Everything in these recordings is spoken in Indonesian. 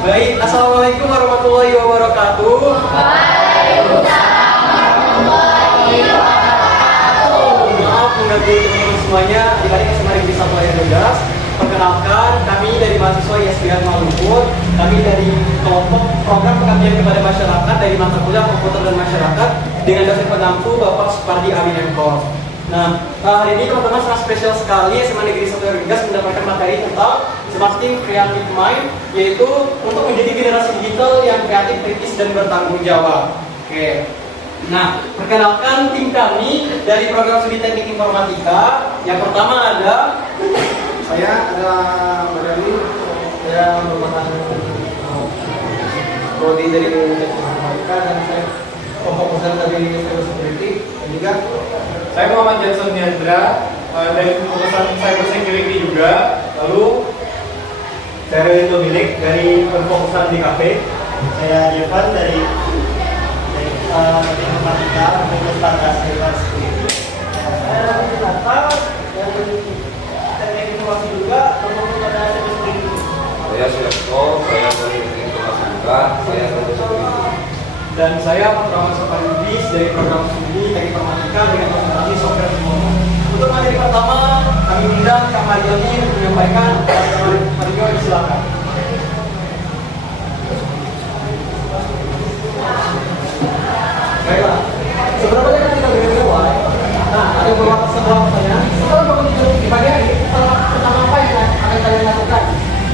Baik, assalamualaikum warahmatullahi wabarakatuh. Waalaikumsalam warahmatullahi wabarakatuh. Maaf mengganggu teman-teman semuanya. Adik-adik kemarin bisa mulai tugas. Perkenalkan, kami dari mahasiswa ISBN Maluku. Kami dari kelompok program pengabdian kepada masyarakat dari mata kuliah komputer dan masyarakat dengan dosen pengampu Bapak Supardi Amin Mko. Nah, hari ini teman-teman sangat spesial sekali SMA Negeri 1 Rengas mendapatkan materi tentang Smart Team Creative Mind, yaitu untuk menjadi generasi digital yang kreatif, kritis, dan bertanggung jawab. Oke. Nah, perkenalkan tim kami dari program studi teknik informatika. Yang pertama ada Saya adalah Madani, saya merupakan prodi dari teknik informatika dan saya fokusan dari cyber security dan juga Saya Muhammad Jackson Niandra dari jurusan cyber security juga. Lalu saya Ridho Milik dari perfokusan di kafe. saya Jevan dari teknik informatika fokus pada cyber security. Saya Natal dari teknik informasi juga fokus pada cyber security. Saya Sulesko, saya dari informasi juga, saya dari security. dan saya Muhammad Sofarudis dari program studi teknik informatika dengan konsentrasi software semua. Untuk materi pertama, kami undang Kak Marioni untuk menyampaikan. Marioni, silakan. Baiklah, seberapa dekat kita dengan gawai? Nah, ada beberapa pertanyaan. Setelah bangun tidur di pagi hari, pertama apa yang akan kalian lakukan?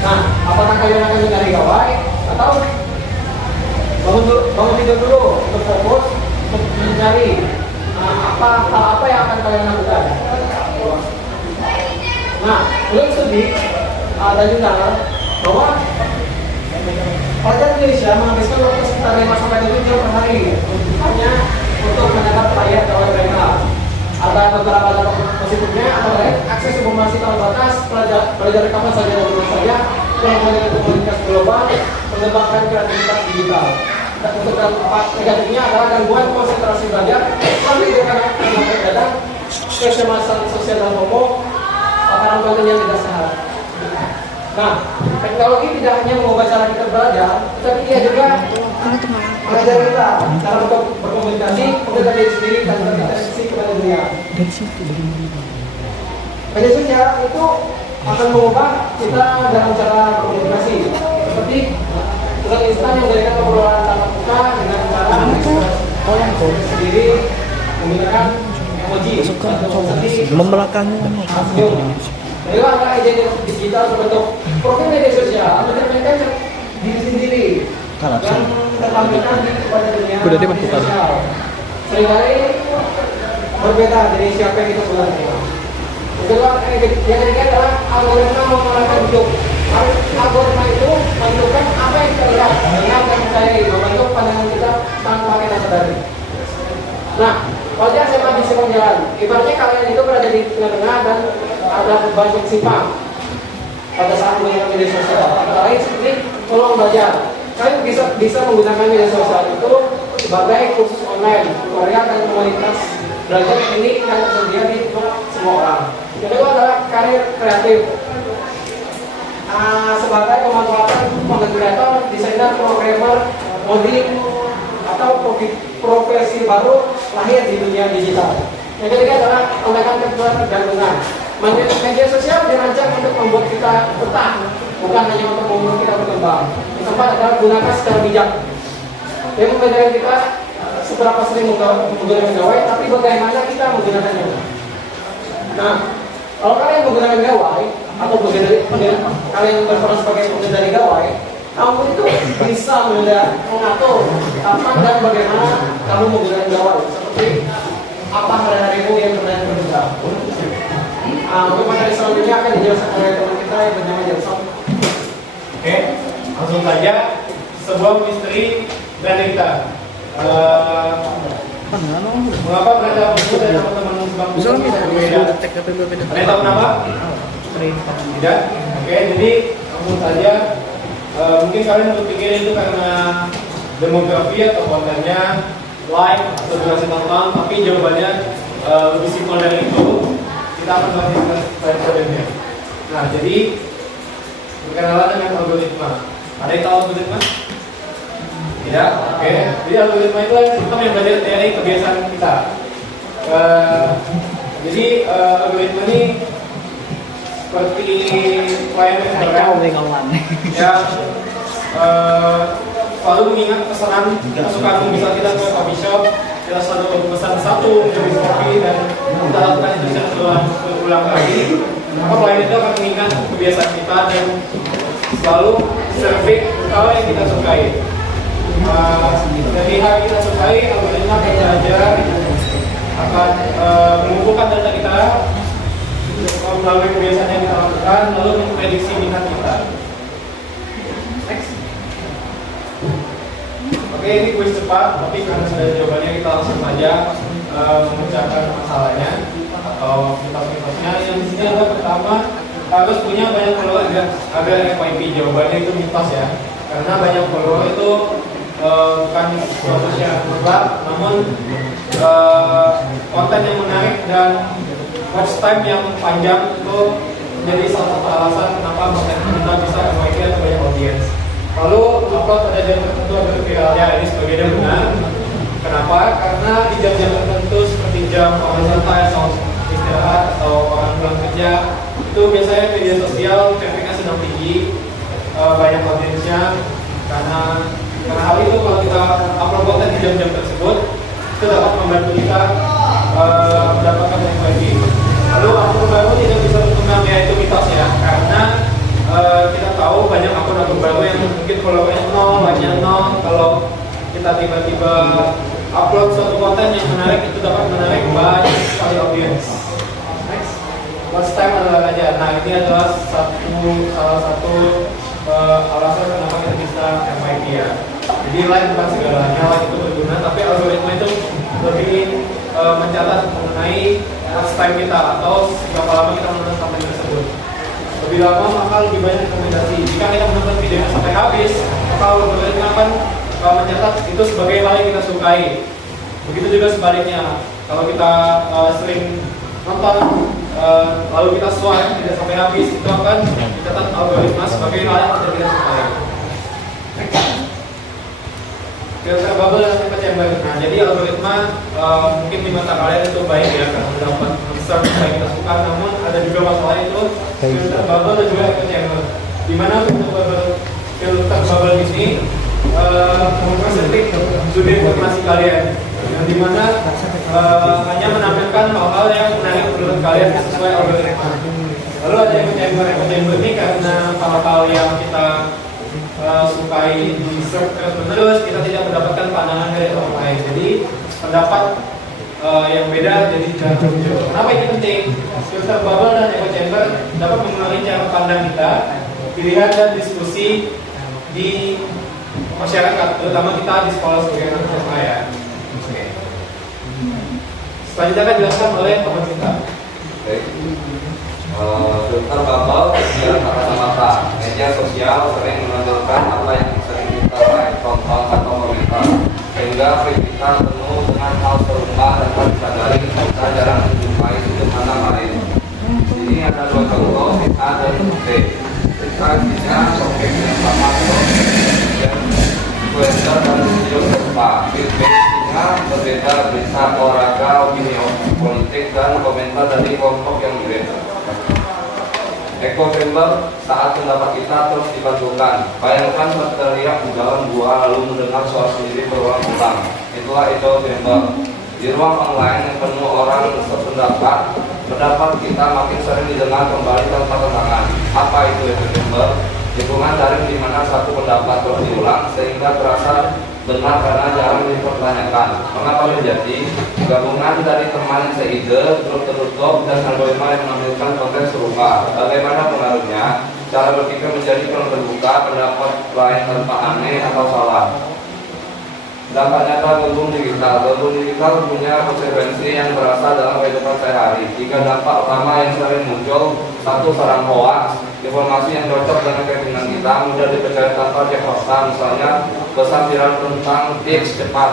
Nah, apakah kalian akan mencari gawai atau bangun tidur dulu untuk fokus untuk mencari hal apa yang akan kalian lakukan? Nah, belum studi dan juga bahwa pelajar Indonesia menghabiskan waktu sekitar 5-7 jam per hari hanya untuk mendapat layar gawai mereka. Ada beberapa dampak positifnya, antara lain akses informasi tanpa batas, belajar kapan saja dan dimana saja, pengembangan komunikasi global, mengembangkan kreativitas digital. Dan untuk dampak negatifnya adalah gangguan konsentrasi belajar, pendidikan yang terkadang, kecemasan sosial dan homo, paparan konten yang tidak sehat. Nah, teknologi tidak hanya mengubah cara kita belajar, tetapi ia juga mengajar kita cara untuk berkomunikasi, menjaga diri sendiri dan berinteraksi kepada dunia. Media sosial itu akan mengubah kita dalam cara berkomunikasi, seperti tulisan instan yang menjadikan obrolan tatap muka dengan cara mengekspresi sendiri menggunakan emoji atau sedih, membelakangi senyum. Jadi ada ide digital berbentuk profil media sosial mencerminkan diri sendiri yang tertampilkan kepada dunia media sosial. Seringkali berbeda dari siapa yang kita sebenarnya. Yang ketiga adalah algoritma memengaruhi hidup. Algoritma itu menentukan apa yang kita lihat, dengar dan percayai, membentuk pandangan kita tanpa kita sadari. Nah, wajar SMA di simpang jalan. Ibaratnya kalian itu berada di tengah-tengah dan ada banyak simpang pada saat menggunakan media sosial. Antara lain seperti peluang belajar. Kalian bisa menggunakan media sosial itu sebagai kursus online, tutorial dan komunitas belajar ini yang tersedia di semua orang. Yang kedua adalah karir kreatif. Sebagai pemanfaatan content creator, desainer, programmer, modeling atau profesi baru lahir di dunia digital. Yang ketiga adalah tindakan ketergantungan. Media sosial dirancang untuk membuat kita betah, bukan hanya untuk membuat kita berkembang. Yang keempat adalah gunakan secara bijak. Yang membedakan kita seberapa sering menggunakan gawai, tapi bagaimana kita menggunakannya. Nah, kalau kalian menggunakan gawai atau kalian berperan sebagai pengendali gawai, kamu itu bisa mengatur kapan dan bagaimana kamu menggunakan gawai, seperti apa hari-harimu yang pernah berbeda. Untuk materi selanjutnya akan dijelaskan oleh teman kita yang bernama Jackson. Oke, langsung saja sebuah misteri brand kita. Mengapa berada buku dan teman-teman sebangku berbeda? Ada yang tahu kenapa? Tidak? Oke, jadi langsung saja. Mungkin kalian berpikir itu karena demografi atau kontennya, like atau durasi tonton, tapi jawabannya lebih simpel dari itu. Kita akan bahas slide selanjutnya. Nah, jadi berkenalan dengan algoritma. Ada yang tahu algoritma? Tidak? Oke. Jadi algoritma itu sistem yang belajar dari kebiasaan kita. Jadi algoritma ini seperti pelayanan restoran yang selalu mengingat pesanan kesukaan. Misal kita ke coffee shop, kita selalu pesan satu jenis kopi dan kita lakukan itu secara berulang kali. Maka pelayan itu akan mengingat kebiasaan kita dan selalu serving kalau yang kita sukai. Dari hal yang kita sukai, algoritma akan belajar akan mengumpulkan data kita melalui kebiasaan yang kita lakukan, lalu memprediksi minat kita. Next. Oke, ini kuis cepat, tapi karena sudah ada jawabannya kita langsung saja memecahkan masalahnya atau mitos-mitosnya. Yang di sini adalah pertama harus punya banyak follower agar FYP. Jawabannya itu mitos ya, karena banyak follower itu bukan suatu syarat mutlak, namun konten yang menarik dan watch time yang panjang itu menjadi salah satu alasan kenapa konten kita bisa FYP atau banyak audiens. Lalu upload pada jam tertentu agar viral, ya ini sebagian benar. Kenapa? Karena di jam-jam tertentu seperti jam orang santai atau istirahat atau orang pulang kerja, itu biasanya media sosial trafficnya sedang tinggi, banyak audiensnya. Karena hal itu kalau kita upload konten di jam-jam tersebut, itu dapat membantu kita mendapatkan FYP. Lalu akun baru tidak bisa berkembang, ya itu mitos ya, karena kita tahu banyak akun-akun baru yang mungkin followernya 0, like-nya 0. Kalau kita tiba-tiba upload suatu konten yang menarik, itu dapat menarik banyak sekali audiens. Next, watch time adalah raja. Nah, ini adalah salah satu alasan kenapa kita bisa FYP ya. Jadi like bukan segalanya, like itu berguna, tapi algoritma itu lebih mencatat mengenai watch time kita atau berapa lama kita menonton konten tersebut. Lebih lama maka lebih banyak rekomendasi. Jika kita menonton videonya sampai habis, maka algoritma akan mencatat itu sebagai hal yang kita sukai. Begitu juga sebaliknya, kalau kita sering nonton lalu kita swipe tidak sampai habis, itu akan dicatat algoritma sebagai hal yang tidak kita sukai. Filter bubble dan echo chamber. Nah, jadi algoritma mungkin di mata kalian itu baik ya, karena mendapat search yang kita suka. Namun ada juga masalah itu filter bubble dan juga echo chamber. Di mana filter bubble ini mempersentik sudut informasi kalian, yang dimana hanya menampilkan hal-hal yang menarik menurut kalian sesuai algoritma. Lalu ada echo chamber ini karena hal-hal yang kita sukai di search terus-menerus, kita tidak mendapatkan pandangan dari orang lain. Jadi pendapat yang beda jadi jarang muncul. Kenapa ini penting? Filter bubble dan echo chamber dapat mengurangi cara pandang kita, pilihan dan diskusi di masyarakat, terutama kita di sekolah sebagai anak SMA ya. Oke. Selanjutnya akan dijelaskan oleh teman kita. Filter bubble dan kata-kata media sosial sering menonjolkan apa yang sering kita like, tonton atau komentar, sehingga kita penuh dengan hal serupa dan disadari kita jarang menjumpai sudut pandang lain. Ini ada dua contoh, A dan B. Kita isinya topik yang sama dan influencer dan video serupa. B isinya berbeda, berita, olahraga, opini politik dan komentar dari kelompok yang berbeda. Echo chamber saat pendapat kita terus dibantukan. Bayangkan berteriak di dalam gua lalu mendengar suara sendiri berulang-ulang. Itulah echo chamber. Di ruang online yang penuh orang sependapat, pendapat kita makin sering didengar kembali tanpa tentangan. Apa itu echo chamber? Lingkungan daring di mana satu pendapat terus diulang sehingga terasa benar karena jarang dipertanyakan. Mengapa menjadi gabungan dari teman seide, grup tertutup, dan algoritma yang menampilkan konten serupa. Bagaimana pengaruhnya? Cara berpikir menjadi penuh terbuka, pendapat lain tanpa aneh atau salah. Dampaknya adalah gabung digital. Gabung digital punya konsekuensi yang berasal dalam kehidupan sehari-hari. Tiga dampak utama yang sering muncul: satu, sarang hoax, informasi yang cocok dengan keinginan kita, mudah dipercaya tanpa cek fakta. Misalnya, pesan viral tentang tips cepat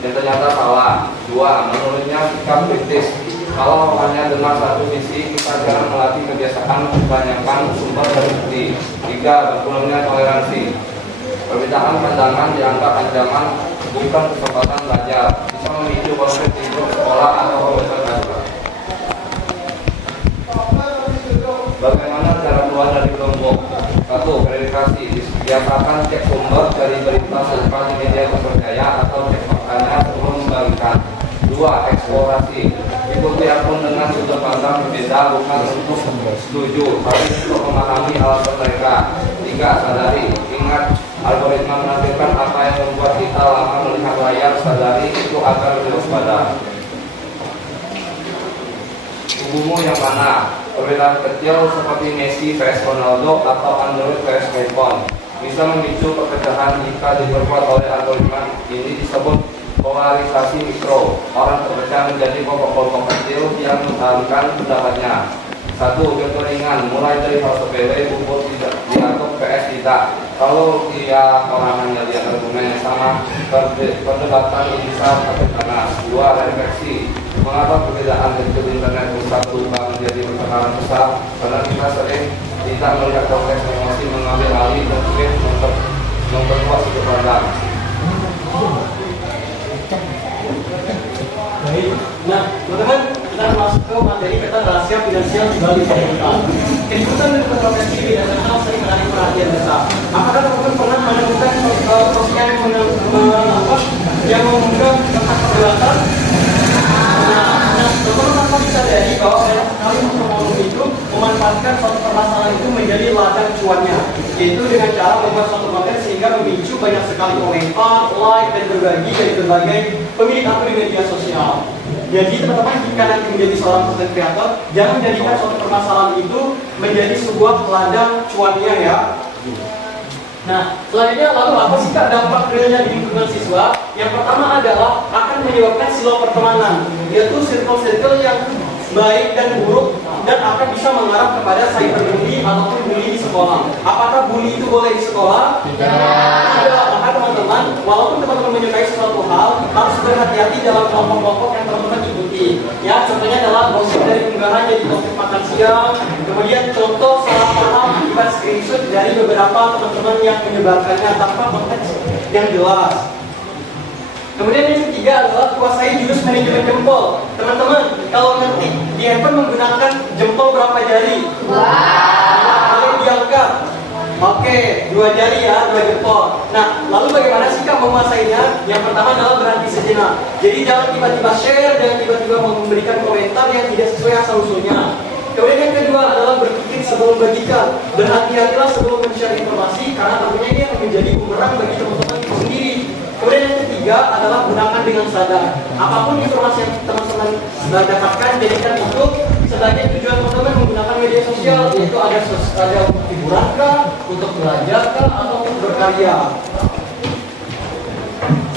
yang ternyata salah. Dua, menurutnya sikap kritis. Kalau hanya dengar satu visi, kita jarang melatih kebiasaan mempertanyakan sumber dari bukti. Tiga, berkurangnya toleransi. Perbedaan pandangan dianggap ancaman, bukan kesempatan belajar. Bisa memicu konflik di grup sekolah atau komunitas belajar. Bagaimana cara keluar dari kelompok? 1. Verifikasi. Biasakan cek sumber dari berita serta di media terpercaya atau cek faktanya sebelum membagikan. 2. Eksplorasi. Ikuti akun dengan sudut pandang berbeda, bukan untuk setuju, tapi untuk memahami alasan mereka. 3. Sadari. Ingat, algoritma menampilkan apa yang membuat kita lama melihat layar. Sadari itu agar lebih waspada. Kubumu yang mana? Perbedaan kecil seperti Messi vs Ronaldo atau Android vs iPhone bisa memicu perpecahan jika diperkuat oleh algoritma. Ini disebut polarisasi mikro. Orang terpecah menjadi kelompok-kelompok kecil yang mengutarakan pendapatnya. 1. Contoh ringan, mulai dari hal sepele, bubur tidak diatur PS tidak. Kalau dia orang hanya lihat argumen yang sama, perdebatan bisa sampai panas. 2. Refleksi. Mengapa perbedaan kecil internet bisa berubah menjadi pertengkaran besar? Karena kita sering tidak melihat konteks emosi, mengambil alih dan sering memperkuat sudut pandang. Baik. Nah, teman-teman, kita masuk ke materi peta rahasia finansial di balik pemerintahan. Keributan dan kontroversi di bidang nasional sering menarik perhatian besar. Apakah teman-teman pernah menemukan postingan yang mengundang tentang perdebatan? Nah, teman-teman pasti sadari bahwa banyak sekali pemulung itu memanfaatkan suatu permasalahan itu menjadi ladang cuannya, yaitu dengan cara membuat suatu konten sehingga memicu banyak sekali komentar, like, dan berbagi dari berbagai pemilik akun di media sosial. Jadi teman-teman, jika nanti menjadi seorang content creator, jangan menjadikan suatu permasalahan itu menjadi sebuah ladang cuannya ya. Nah, selanjutnya lalu apa sih Kak dampak realnya di lingkungan siswa? Yang pertama adalah akan menyebabkan silau pertemanan, yaitu circle-circle yang baik dan buruk dan akan bisa mengarah kepada cyberbully ataupun bully di sekolah. Apakah bully itu boleh di sekolah? Tidak. Maka teman-teman, walaupun teman-teman menyukai sesuatu hal, harus berhati-hati dalam kelompok-kelompok yang teman-teman ikuti. Ya, contohnya adalah gosip dari unggahan jadi topik makan siang. Kemudian contoh salah paham akibat screenshot dari beberapa teman-teman yang menyebarkannya tanpa konteks yang jelas. Kemudian yang ketiga adalah kuasai jurus manajemen jempol. Teman-teman, kalau nanti di handphone menggunakan jempol berapa jari? Boleh diangkat. Oke, 2 jari ya, 2 jempol. Nah, lalu bagaimana sih Kak menguasainya? Yang pertama adalah berhenti sejenak. Jadi jangan tiba-tiba share dan tiba-tiba memberikan komentar yang tidak sesuai asal-usulnya. Kemudian yang kedua adalah berpikir sebelum bagikan. Berhati-hatilah sebelum men-share informasi karena tentunya ini akan menjadi bumerang bagi teman-teman itu sendiri. Kemudian yang ketiga adalah gunakan dengan sadar. Apapun informasi yang teman-teman dapatkan, jadikan itu sebagai tujuan teman-teman menggunakan media sosial, yaitu ada untuk hiburan kah, untuk belajar kah, atau untuk berkarya.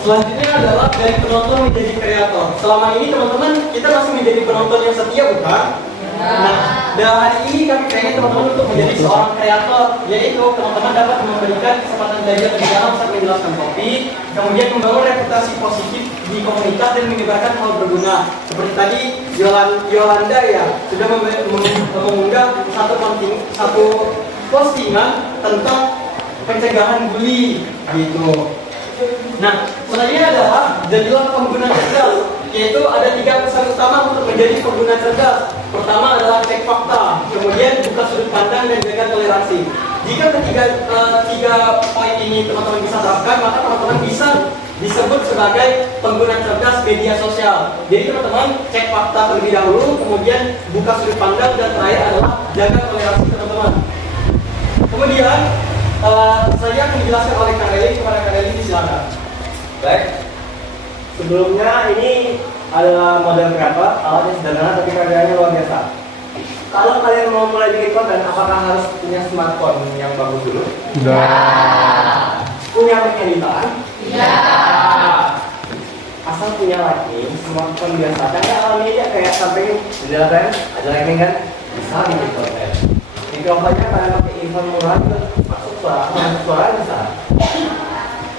Selanjutnya adalah dari penonton menjadi kreator. Selama ini teman-teman kita masih menjadi penonton yang setia, bukan? Nah, hari ini kami pengen teman-teman untuk menjadi seorang kreator, yaitu teman-teman dapat memberikan kesempatan belajar lebih dalam saat menjelaskan topik, kemudian membangun reputasi positif di komunitas dan menyebarkan hal berguna. Seperti tadi Yolanda ya sudah mengunggah satu postingan tentang pencegahan bully gitu. Nah, selanjutnya adalah jadilah pengguna cerdas, yaitu ada 3 pesan utama untuk menjadi pengguna cerdas. Pertama adalah cek fakta, kemudian buka sudut pandang dan jaga toleransi. Jika tiga poin ini teman-teman bisa terapkan, maka teman-teman bisa disebut sebagai pengguna cerdas media sosial. Jadi teman-teman cek fakta terlebih dahulu, kemudian buka sudut pandang, dan terakhir adalah jaga toleransi teman-teman. Kemudian saya akan dijelaskan oleh Kak Eli. Kepada Kak Eli, silakan. Baik. Sebelumnya ini adalah model kreator, alatnya sederhana tapi karyanya luar biasa. Kalau kalian mau mulai bikin konten, apakah harus punya smartphone yang bagus dulu? Tidak. Punya mic editan? Tidak. Asal punya lighting, smartphone biasa. Kan ya alami aja kayak samping jendela kan, ada lighting kan, bisa bikin konten. Mikrofonnya kalian pakai earphone murah juga masuk suara bisa.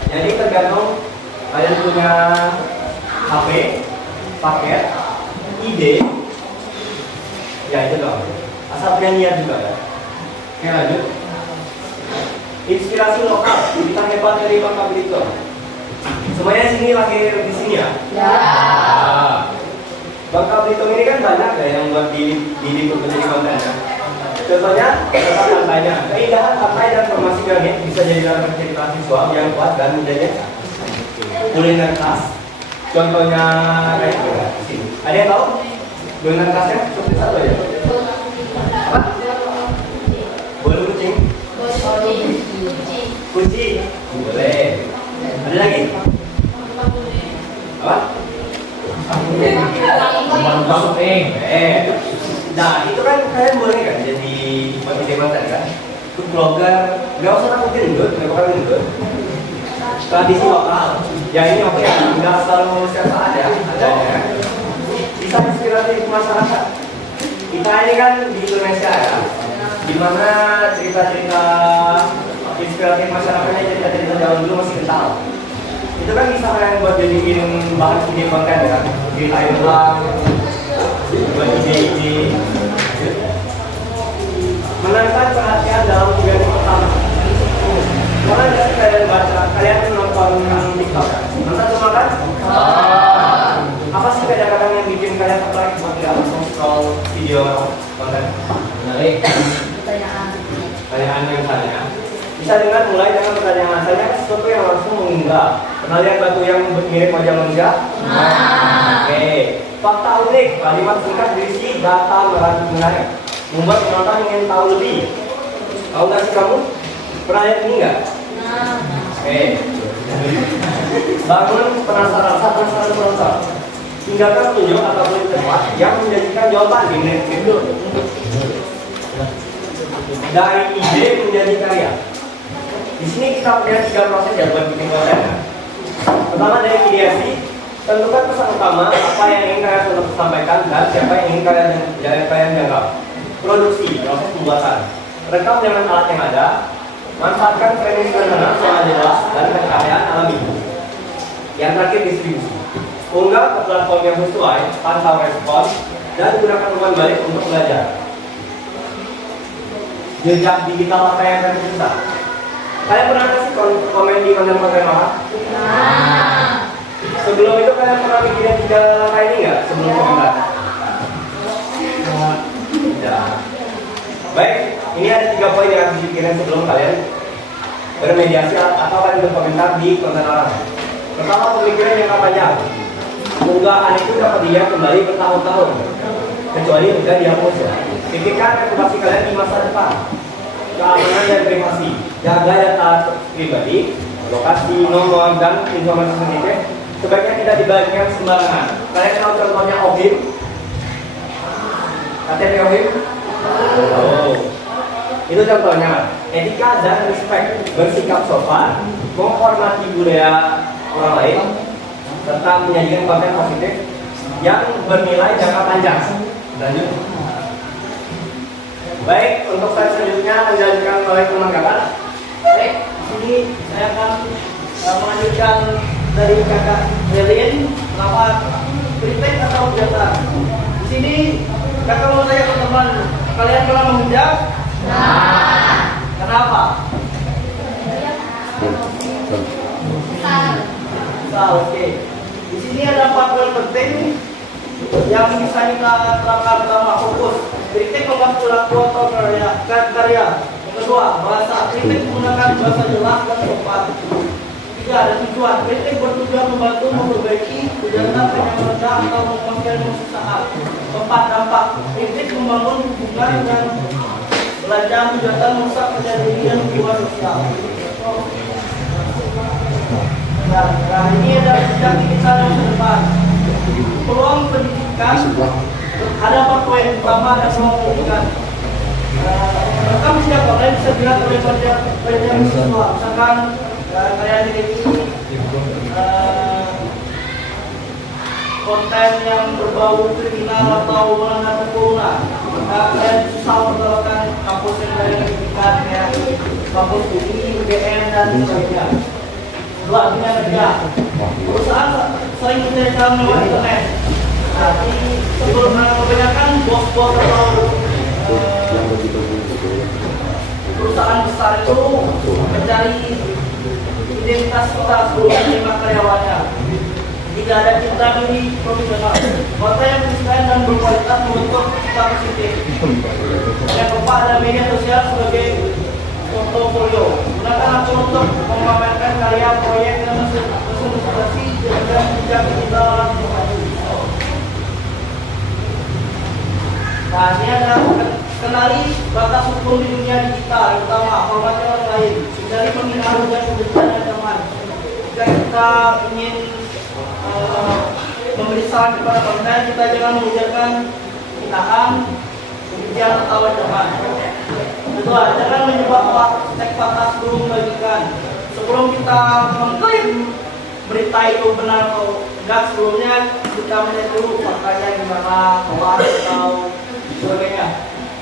Jadi tergantung kalian punya HP, paket, ide, ya itu dong. Asal punya niat juga ya. Oke, lanjut. Inspirasi lokal, kita hebat dari Bangka Belitung. Semuanya sini lahir di sini ya? Ya. Bangka Belitung ini kan banyak ya yang buat di menjadi konten ya. Contohnya, tentang pantainya. Keindahan pantai dan formasi granit bisa jadi latar cerita visual yang kuat dan menjadi kuliner khas. Contohnya kayak sini. Ada yang tahu? Kuliner khasnya seperti apa ya? Apa? Bolu kucing? Kunci? Boleh. Ada lagi? Apa? Nah itu kan kalian boleh kan jadi pemilih mantan kan? Itu blogger, nggak usah takut gendut, nggak bakal gendut. Tradisi lokal, ya ini oke ya, nggak selalu siapa ada, adanya. Bisa inspirasi masyarakat. Kita ini kan di Indonesia ya, dimana cerita-cerita inspiratif masyarakatnya cerita-cerita jauh dulu masih kental. Itu kan bisa kalian buat jadiin bahan ide konten ya, di air ulang, buat ide-ide. Menangkan perhatian dalam tujuan pertama. Karena dari kalian baca, kalian nonton TikTok kan? Nonton semua kan? Apa sih kadang-kadang yang bikin kalian tertarik buat tidak langsung scroll video konten? Menarik. Pertanyaan yang tanya. Bisa dengan mulai dengan pertanyaan asalnya sesuatu yang langsung mengunggah. Pernah lihat batu yang mirip wajah manusia? Oke. Fakta unik, kalimat singkat berisi data menarik, membuat penonton ingin tahu lebih. Tahu nggak sih kamu? Pernah lihat ini nggak? Oke. Bangun penasaran penonton. Tinggalkan petunjuk atau klik tempat yang menjanjikan jawaban di menit itu. Dari ide menjadi karya. Di sini kita punya 3 proses ya buat bikin konten. Pertama dari ideasi, tentukan pesan utama, apa yang ingin kalian sampaikan dan siapa yang ingin kalian jangkau. Produksi, proses pembuatan. Rekam dengan alat yang ada. Manfaatkan framing sederhana, suara jelas dan kekayaan alami. Yang terakhir distribusi. Unggah ke platform yang sesuai, pantau respon, dan gunakan umpan balik untuk belajar. Jejak digital apa yang akan kita? Kalian pernah kasih komen di konten-konten orang? Sebelum itu kalian pernah bikin 3 langkah ini nggak sebelum komentar? Tidak. Baik, ini ada 3 poin yang harus dipikirin sebelum kalian bermediasi atau kalian berkomentar di konten orang. Pertama, pemikiran yang panjang. Unggahan itu dapat dilihat kembali bertahun-tahun, kecuali jika dihapus ya. Pikirkan reputasi kalian di masa depan. Keamanan dan privasi, jaga data pribadi, lokasi, nomor, dan informasi sensitif sebaiknya tidak dibagikan sembarangan. Kalian tahu contohnya OHIM? KTP OHIM? Oh, itu contohnya. Etika dan respect, bersikap sopan, menghormati budaya orang lain, serta menyajikan konten positif yang bernilai jangka panjang. Lanjut. Baik, untuk slide selanjutnya akan dilanjutkan oleh teman kakak. Baik, di sini saya akan melanjutkan dari kakak Melin melawan kritik atau jasa. Di sini kakak mau tanya ke teman, kalian pernah menghujat? Kenapa? Oke. Di sini ada 4 poin penting yang bisa kita terapkan. Pertama, fokus. Kritik membahas perilaku atau karya. Yang kedua, bahasa. Kritik menggunakan bahasa jelas dan sopan. Ketiga, ada tujuan. Kritik bertujuan membantu memperbaiki kejahatan yang rendah atau memuaskan perusahaan. Keempat, dampak. Kritik membangun hubungan dan belajar kejahatan merusak pada diri dan hubungan sosial. Nah, ini ada sejak kita yang ke depan. Peluang pendidikan. Ada 4 poin. Pertama, ada peluang pendidikan. Rekam setiap online bisa dilihat oleh banyak siswa. Misalkan kalian ini konten yang berbau kriminal atau melanggar hukum, maka kalian susah mendapatkan kampus yang kalian inginkan, kayak kampus UI, UGM, dan sebagainya. Dua, dunia kerja. Perusahaan sering menyediakan lewat internet. Nah, sebelum kebanyakan bos-bos atau perusahaan besar itu mencari identitas kita sebelum menerima karyawannya. Jika ada cipta diri profesional, maka yang konsisten dan berkualitas membentuk cipta positif. Yang keempat ada media sosial sebagai portofolio. Gunakan akun untuk memamerkan karya, proyek, dan presentasi dengan jejak digital langsung maju. Nah, ini ada kenali batas hukum di dunia digital. Pertama, hormati orang lain. Hindari penghinaan dan kebencian ancaman. Jika kita ingin memberi saran kepada konten, kita jangan mengujarkan hinaan, kebencian atau ancaman. Kedua, jangan menyebar teks fakta sebelum membagikan. Sebelum kita mengklaim berita itu benar atau enggak, sebelumnya kita melihat dulu faktanya gimana, hoax atau sebagainya.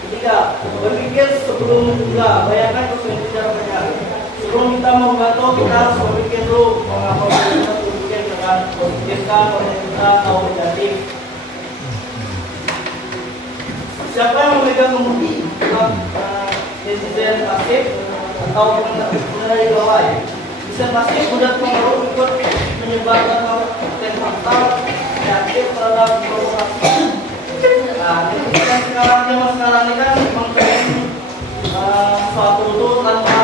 Ketiga, berpikir sebelum enggak, bayangkan konsekuensi cara benar. Sebelum kita membantu, kita harus berpikir dulu mengapa kita berpikir dengan positifkan, kita atau negatif. Siapa yang memegang kemudi? Netizen pasif atau pengendali gawai. Netizen pasif mudah pengaruh ikut menyebarkan konten fakta negatif terhadap provokasi. Nah, netizen zaman sekarang ini kan mengklaim suatu itu tanpa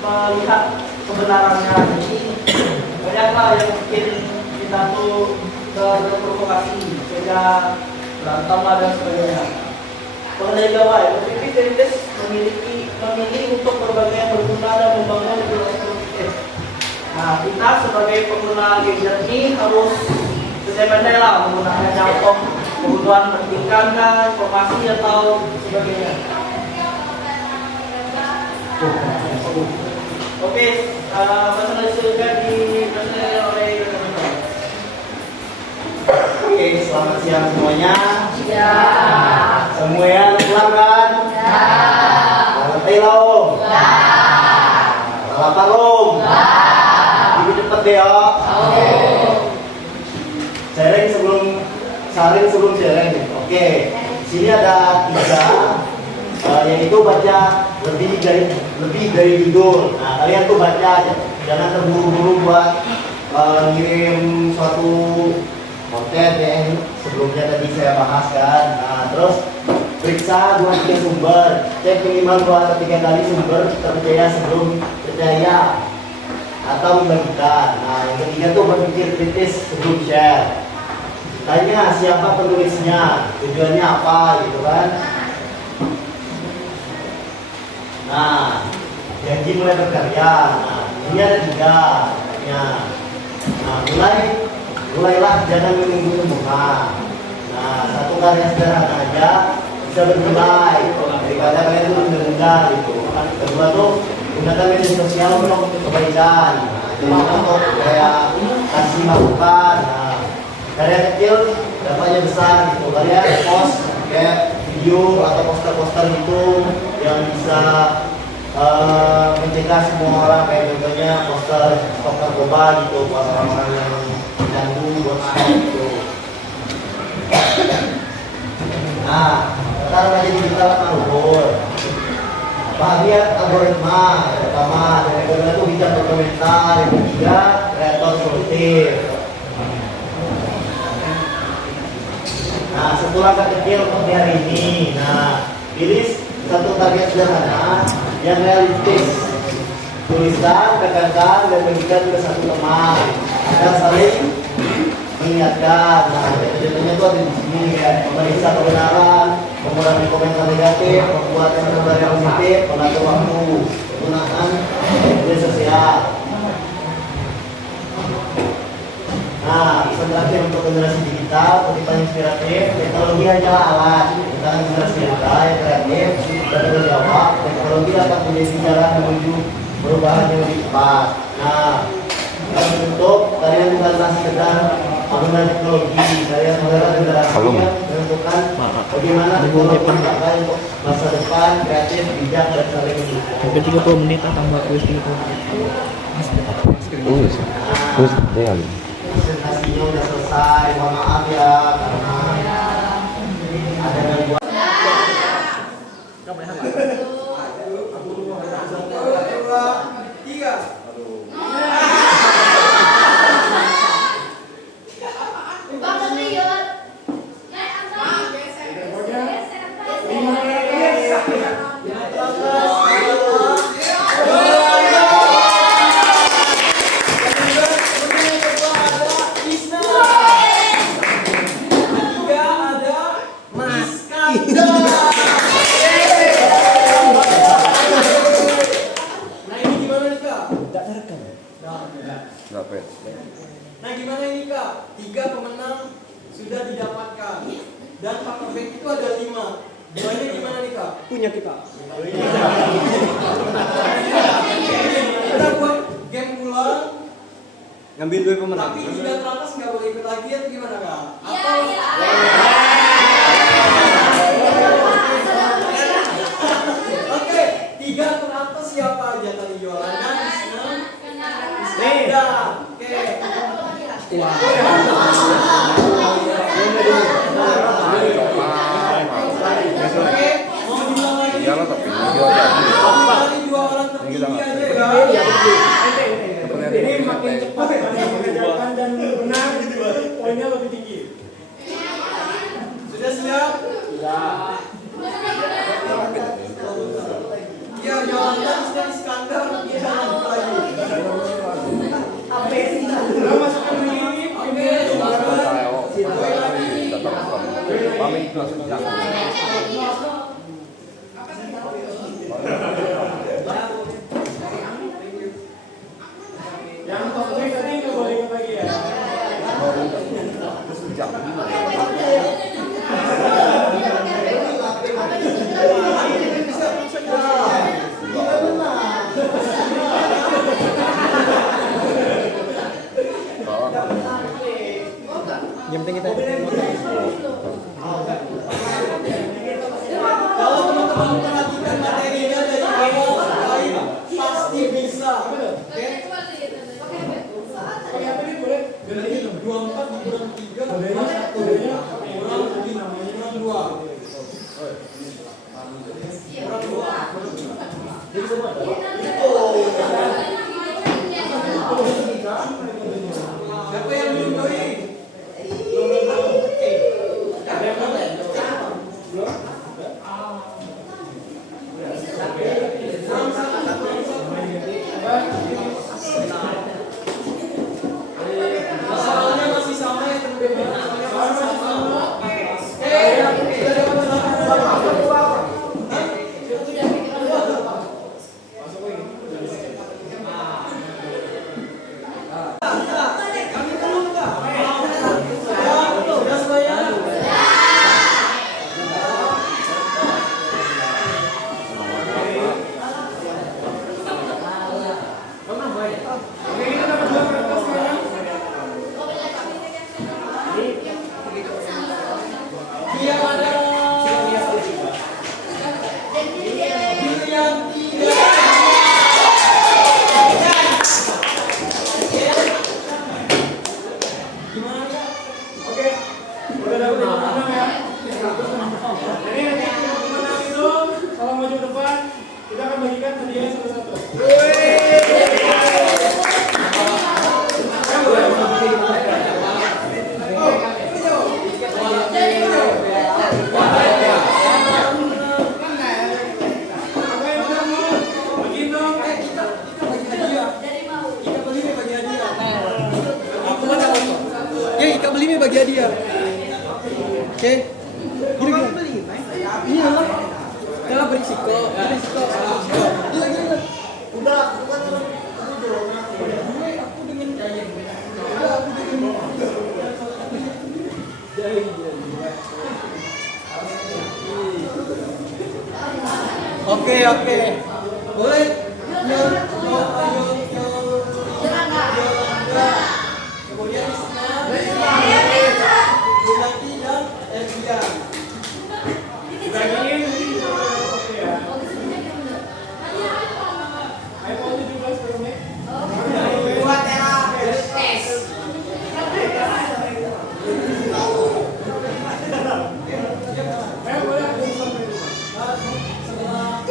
melihat kebenarannya. Jadi banyaklah yang bikin kita tuh terprovokasi sehingga berantem dan sebagainya. Pengendali gawai berpikir kritis, memilih untuk berbagai yang berguna dan membangun relasi positif. Nah, kita sebagai pengguna gadget ini harus pandai lah menggunakan contoh kebutuhan pendidikan, informasi atau sebagainya. Oke, presentasi sudah dipresentasikan oleh rekan-rekan. Oke, selamat siang semuanya. Ya. Semua ya, pulang kan? Ya. Ngerti lo? Ya. Lapar lo? Ya. Lebih cepet deh yo. Oke. Sharing sebelum sharing. Oke. Sini ada 3, yaitu baca lebih dari judul. Nah, kalian tuh baca aja, jangan terburu-buru buat ngirim suatu konten yang sebelumnya tadi saya bahas kan. Nah, terus periksa 2-3 sumber, cek minimal 2-3 kali sumber terpercaya sebelum percaya atau membagikan. Nah, yang ketiga tuh berpikir kritis sebelum share. Tanya siapa penulisnya, tujuannya apa gitu kan. Nah, janji mulai berkarya. Nah, ini ada 3 ya. Nah, mulailah, jangan menunggu sempurna. Nah, satu karya sederhana aja bisa bernilai daripada kalian itu menunda gitu. Kedua tuh gunakan media sosial untuk kebaikan. Nah, itu untuk kayak kasih masukan. Nah, karya kecil dampaknya besar gitu. Kalian post kayak video atau poster-poster gitu yang bisa mencegah semua orang, kayak contohnya poster stop narkoba gitu buat orang-orang yang mengganggu buat stop gitu. Nah, sekarang aja digital luhur. Bahagia algoritma pertama, yang kedua itu bijak berkomentar, yang ketiga kreator solutif. Nah, satu langkah kecil untuk di hari ini. Nah, pilih satu target sederhana yang realistis. Tuliskan, tekankan, dan bagikan ke satu teman agar saling mengingatkan. Nah, contohnya itu ada di sini ya, memeriksa kebenaran, mengurangi komentar negatif, membuat komentar yang positif, mengatur waktu, menggunakan media sosial. Nah, pesan terakhir untuk generasi digital, kutipan inspiratif, teknologi hanyalah alat, bukan generasi muda yang kreatif dan berjawab. Teknologi dapat menjadi cara menuju perubahan yang lebih cepat. Nah, untuk kalian bukanlah sekedar menggunakan teknologi, kalian adalah generasi yang menentukan bagaimana teknologi dipakai untuk masa depan kreatif, bijak dan saling mendukung. Sampai 30 menit tambah kuis 30 menit. Terus dia presentasinya udah selesai, mohon maaf ya karena ada gangguan. Nggak pet. Nah gimana ini Kak? 3 pemenang sudah didapatkan dan faktor back itu ada 5. Duanya gimana nih Kak? Punya kita. Kita buat game ulang, Ngambil 2 pemenang. tapi 3 teratas nggak boleh ikut lagi atau gimana Kak? Iya, Atau Oke, 3 teratas siapa aja tadi jualannya? Beda. Oke. Oke, mau bilang lagi. Iyalah tapi video aja. Dari 2 orang tertinggi aja ya. Ini makin cepat, makin mengerjakan dan benar, poinnya lebih tinggi. Sudah siap? Ya, Yolanda sudah Iskandar. Jangan lupa lagi. Kita masukkan begini. Oke, silakan. Pamit kelas yang. Yang top 3 tadi nggak boleh ikut lagi ya. Yang penting kita Kalau teman-teman perhatikan materinya dari awal sampai pasti bisa. Oke? Pakai apa nih boleh? 24 dikurang 3 kurang 1 kurang 2. Kurang 2. Siapa yang belum join? Masalahnya masih sama ya teman-teman. Masalahnya masih sama. Sudah dapat berapa? Kami belum Kak. Sudah semuanya? Oke, kita dapat 2 kertas sekarang. Dia ada yang tidak. Gimana Kak? Oke, udah dapat 5 pemenang ya. Jadi nanti pemenang itu kalau maju ke depan kita akan bagikan hadiahnya satu-satu. Apa yang udah mau? Bagiin dong. Kita bagi hadiah. Kita beli nih bagi hadiah. Ya, kita beli nih bagi hadiah. Oke. Gini beli. Iya lah. Kita berisiko. Gila. Udah, bukan aku dengan Oke. Boleh. Kemudian Isna, Bulati dan Elvia. Dibagiin nanti kita oke ya. iPhone 17 Pro Max. Buat era tes. Boleh aku sampai Setelah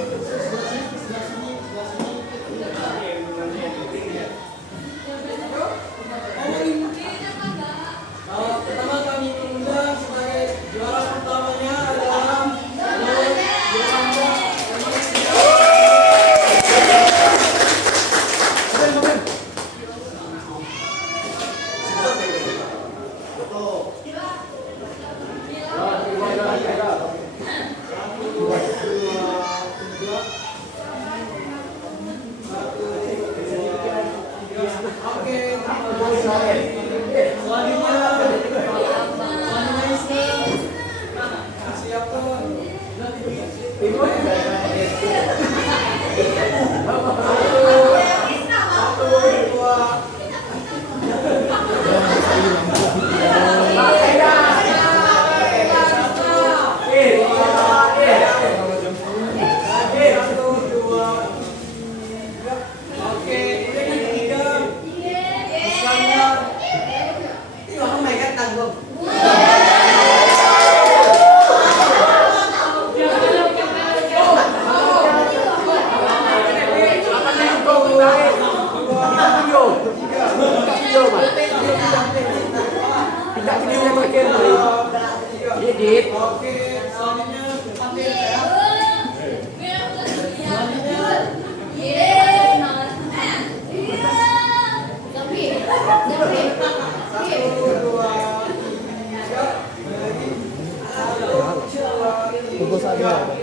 Tunggu saja.